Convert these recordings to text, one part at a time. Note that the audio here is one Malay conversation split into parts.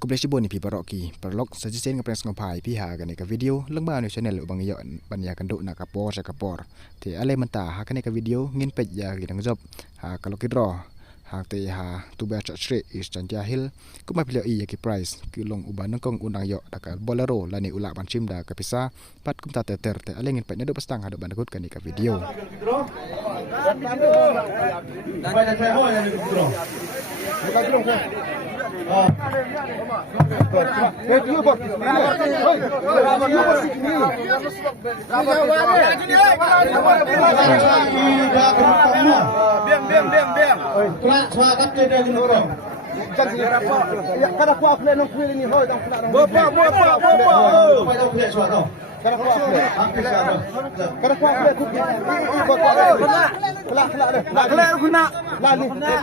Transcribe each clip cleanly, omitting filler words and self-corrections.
Ku boleh cuba ni pi baroki perlok suggestion ngapeng ngopai pi ha kan ka video lengba ni channel ubang yo ban ya kan duk nak kapor sa kapor ti ale mentah ha kan ka video ngin pej ya gidang job ha kalau kidro ha te ha tu ba cha straight is chan jahil ku ma pilih i ya ki price ki long uban kong undang yo tak bolero la ni ulak ban chim da ka pisa pat kum ta ter te ale ngin pej na do pastang ha do ban kut kan ka video Kada ku afle nang kuil ni hoy dang flat. Kada ku afle. Kada ku afle ku. Kela guna. La ni. Kena.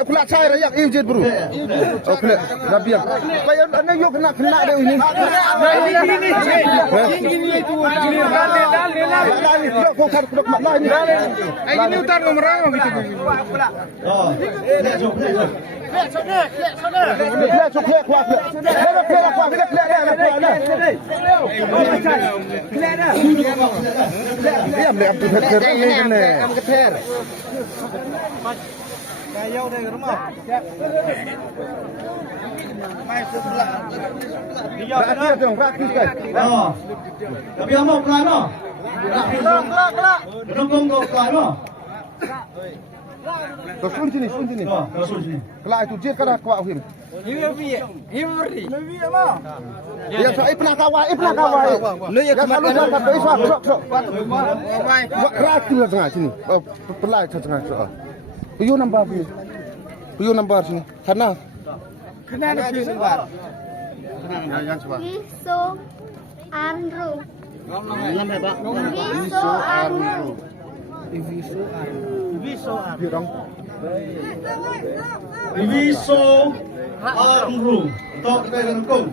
Pula saya rayak ijid bro. Oh pula rabiang. Kayak anda yuk kena dia ini. Ini itu. Lali kok kan kok mak ini. Ini utar nomor gitu. Oh. Kayu dari rumah. Mai sebelah. Dia dong, praktis kan. Oh. Tapi mau kelar no. Kelak. Dukung kau kelar no. Sun sini. Kelak itu jet kada kuat him. Ini beri. Ya saya pernah kawai. Lu ya selalu cakap sok. Rakyat lah tengah sini. Pelai tengah sok. Puyu nambar sini. Karena ada puyu nambar. Yang coba. Viso Andrew. Nama Pak. Viso Andrew. Viso Andrew. Tok dengan kong.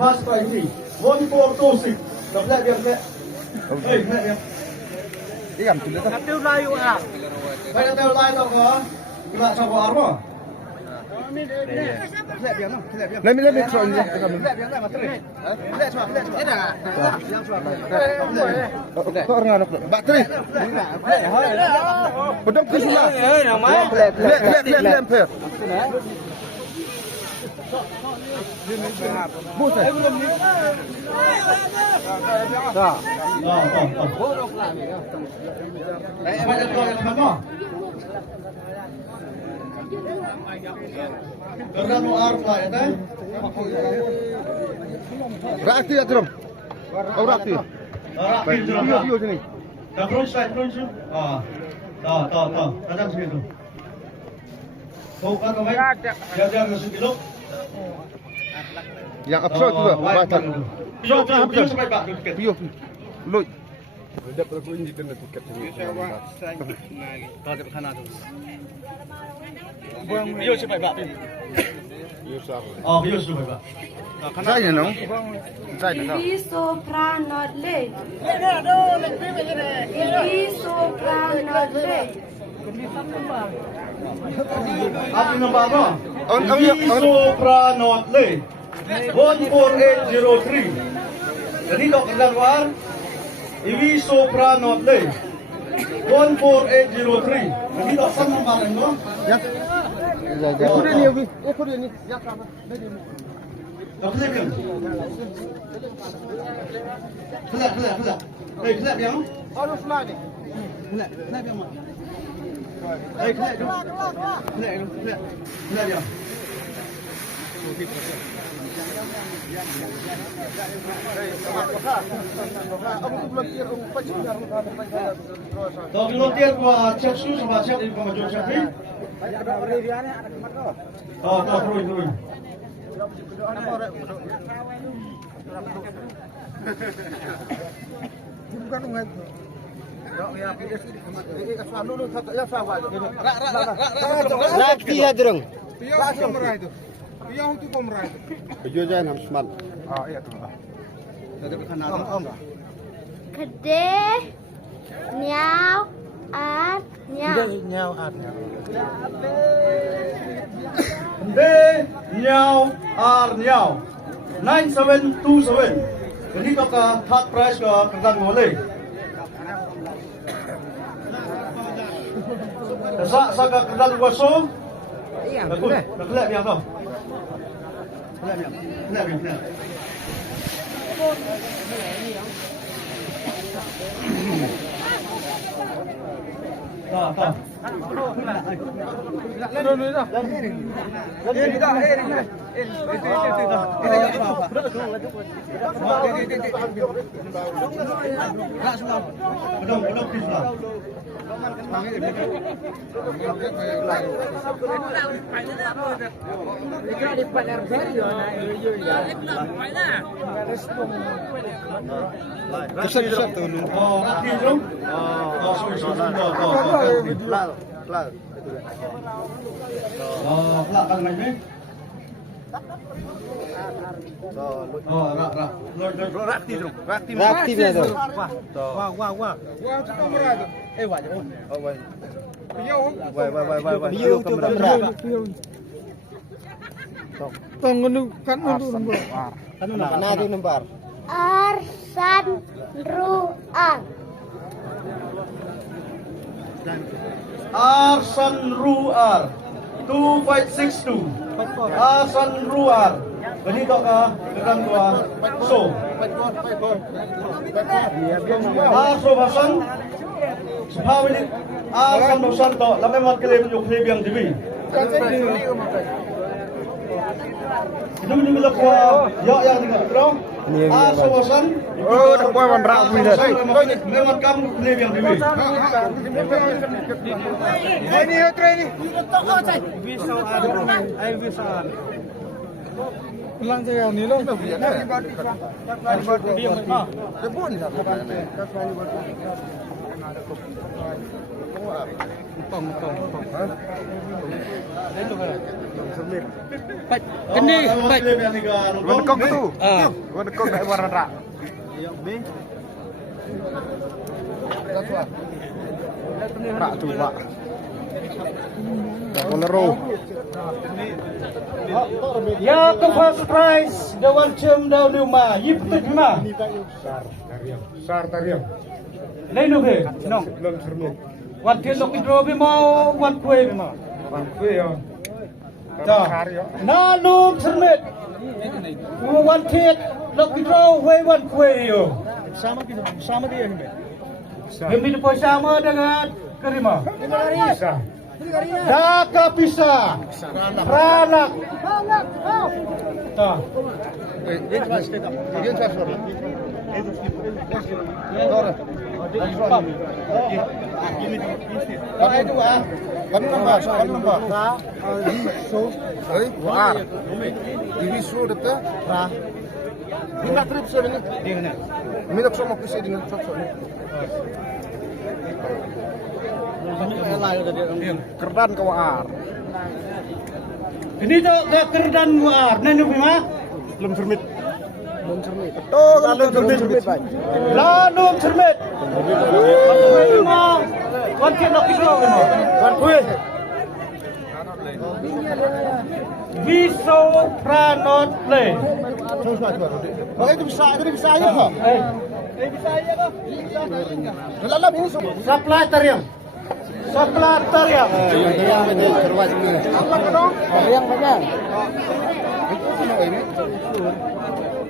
Fast price ni. 1426. Dapat dia. Dia. Ikan sudah tak? Tiêu lai ah. Phải tiêu lai đâu có. Các bạn cho có áo không? Lấy miếng rồi nhé. Có orang ada bateri. Pedang kisah. Lihat lempar. Buat. Dah. Kerana arif lah ya kan? Rakti ya drum. Oh rakti. Rakti drum. Video sini. Dah front side. Ah. Tahu. Kadang segitu. Kau kan kau baik. Jaga segitu. Yang absurd juga. Batal. Bio sampai Pak tiket. Bio. Loy. Dapat aku injek dengan tiket ini. Tahu dapat kana tu. Bio sampai Pak. Oh, bio sampai Pak. Saya no. Viso Pranodle. Apa nombor apa? Viso Pranodle. 14803. Jadi dok keluar Viso Pranodle 14803. Jadi dok sama barang no? Ya. Itu dia ni. Ya sama. Dok kelihatan. Kelihatan. Kelihatan yang? Harus mana? Kelihatan yang mana? Kelihatan yang? Tàu volunteer của Chef Su sama Chef di Pemajuan Chef ini. Oh, tak perlu. Rakti ya dereng. Yang itu pemerah itu. Kejujuran harus semat. Ah iya tuh. Gede, nyau, ar, nyau. Nyau ar. B Nyau R Nyau 9727. Jadi kakak third prize ke kertas boleh. Saka kertas waso. Iya. Kelak yang tu. Kelak. Tak. Keset tu. Oh, nanti tu. Oh, sorry. Kelak. Oh, kelak kan ni. Oh, rak. Rakti dia tu. Wah itu pemerah itu. Wah. Oh, wah. Biar. Biu tu kamera. Kan untuk. Mana tu nomor? Arsan, ruan. Arsan Ruar 2562. Arsan Ruar. Jadi kakak kertas tua. So. Arso Hasan. Sepawili. Arsan Hasan to. Lamai mat kelem yuk kelem yang dibi. Itu menjadi kuah. Ya yang tinggal terong. Arso Hasan. Oh, tak boleh menerak benda. Memang kamu kelem yang dibi. Ini hotel ini. Pulang saya ni loh. Kini baik. Kok tu? Kok kat warna rak. Rak tu pak. Kolero. Ya ke first prize dawan cem daun rumah. Yip tu mana? Sar tariam. Lain tu ke? Nong. Belum sermu. Wan tiada lok hidro be mau wan kue be mau. Bangku ya. Dah. Nalum sermet. Wan tiada lok hidro wan kue yo. Sama dia ini. Demi tu sama dengan kerima. Bisa. Daka pisah. Ranak. Dah. Kan nombor. War. Ini so dete. Lima trip so ini. Minyak sama kusi dengan cocok. Kerdan ke war. Ini tu ke kerdan war. Nenu bima? Belum cermit. Oh, belum cermit. Lanum cermet. Kue bima. Wan tiada lok hidro be mau. Wan kue. Viso Pranot Le. Kalau itu bisa aja kok. Bisa aja kok. Dalam ini semua. Saplaterium. Saplaterium. Yang ini terwajib ini. Apa dong? Yang mana?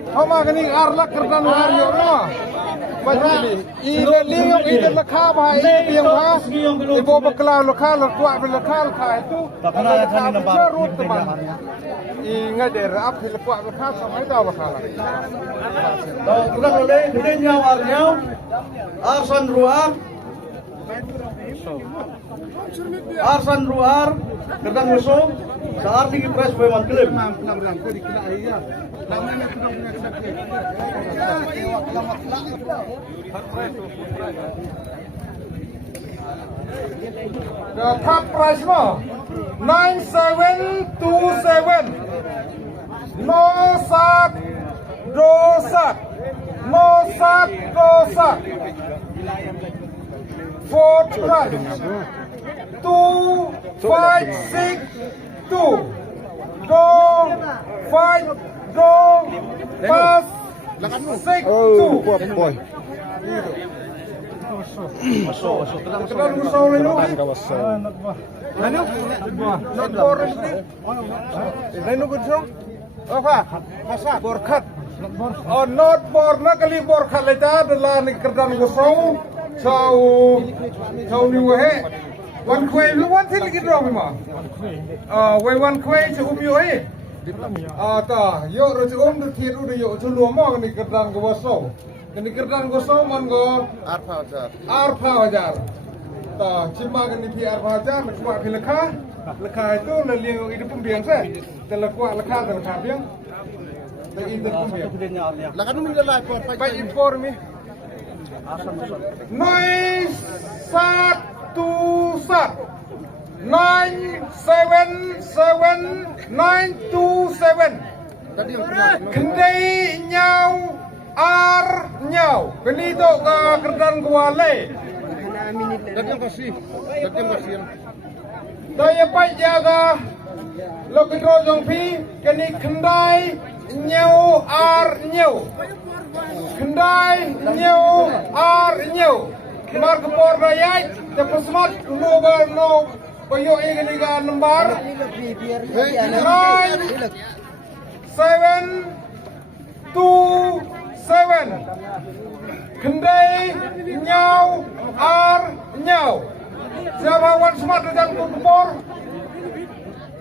Kau mah kini arlak kerdan waryo no. Ile liung itu lekah bahai liung ha. Ibu bekala lekah lekwa belekah lekah itu. Lekah berserut teman. Ingat derap lekwa lekah sampai tahu lekah. Kurang oleh gede nyaw arnyau. Arsan ruar. Arsan ruar. Kedang musuh. Saat tinggi pres memang klaim. The top price mo 9727. No sat, do sat, no sat, do sat. Fourth price 2562. Go 5 go pass 62. Boy. Kedang musuh leno. Leno? Not boring. Leno gudong. Apa? Masa borkat. Oh, not bor na kali borkat leta adalah ni kedang musuh. Chau ni wahe. Wan kwe lu wan til lagi dong ma. Wei wan kwe chu um yo he. Ta yo ro chu tu thi ru yo chu lu mo ni kedang musuh. Kini kerdan gosong man go arfa wajar. Ta cima kini pi arfa wajar, lekwa pi lekah itu leliang itu pembiang saya. Telekwa lekah biang. Ta itu pembiang. Lakan nu minta pot Baik impor mi. Nine satu sat. 977 tadi yang pernah Kendai nyau ar nyau. Benito ka kerdan kuale. tadi yang kasih Daya pai jaga lokidro jongpi kini kendai nyau ar nyau. Kendai nyau ar nyau. Mar kepor dayai tepesmat global no koyo ini ga lembar 927 Kendai nyau ar nyau. Siapa wan smart dan kepor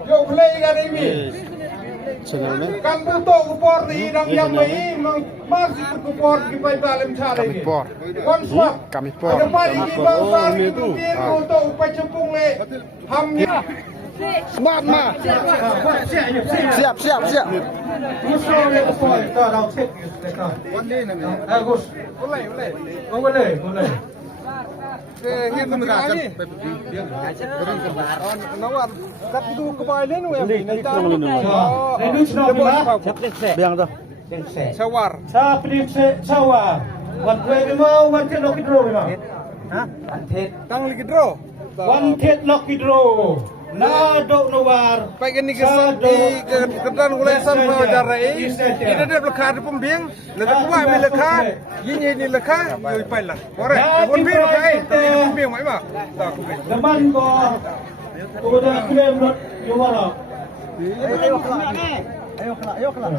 yo play kan ini kan butuh kepor di hidang yang bayi masih kepor di bayi dalam cara ini wan smart kami por ada padi di bangsa itu untuk upaya cepung le hamnya smart ma siap Musuh ni kepor kita dah cek. Agus. Boleh. Ini benar ni. Nawar, tapi tu kebaikan ni yang ini. Ini sudah bila. biang dah Sawar. Sa pedik sawa. Wan kue ni mau wan ket loki draw ni mau. Tang lagi draw. Wan ket loki draw. Na dok nawar. Baik ini kesan di kedan ulesan wajar ini. Ini dia lekah di pembiang. Lepas tu kami lekah. Ini lekah. Yoi pailah. Korek. Pun biar lekah. Tapi di pembiang mai mah. Tak pembiang. Zaman ko. Udah klaim rot yung ano. ayo kelak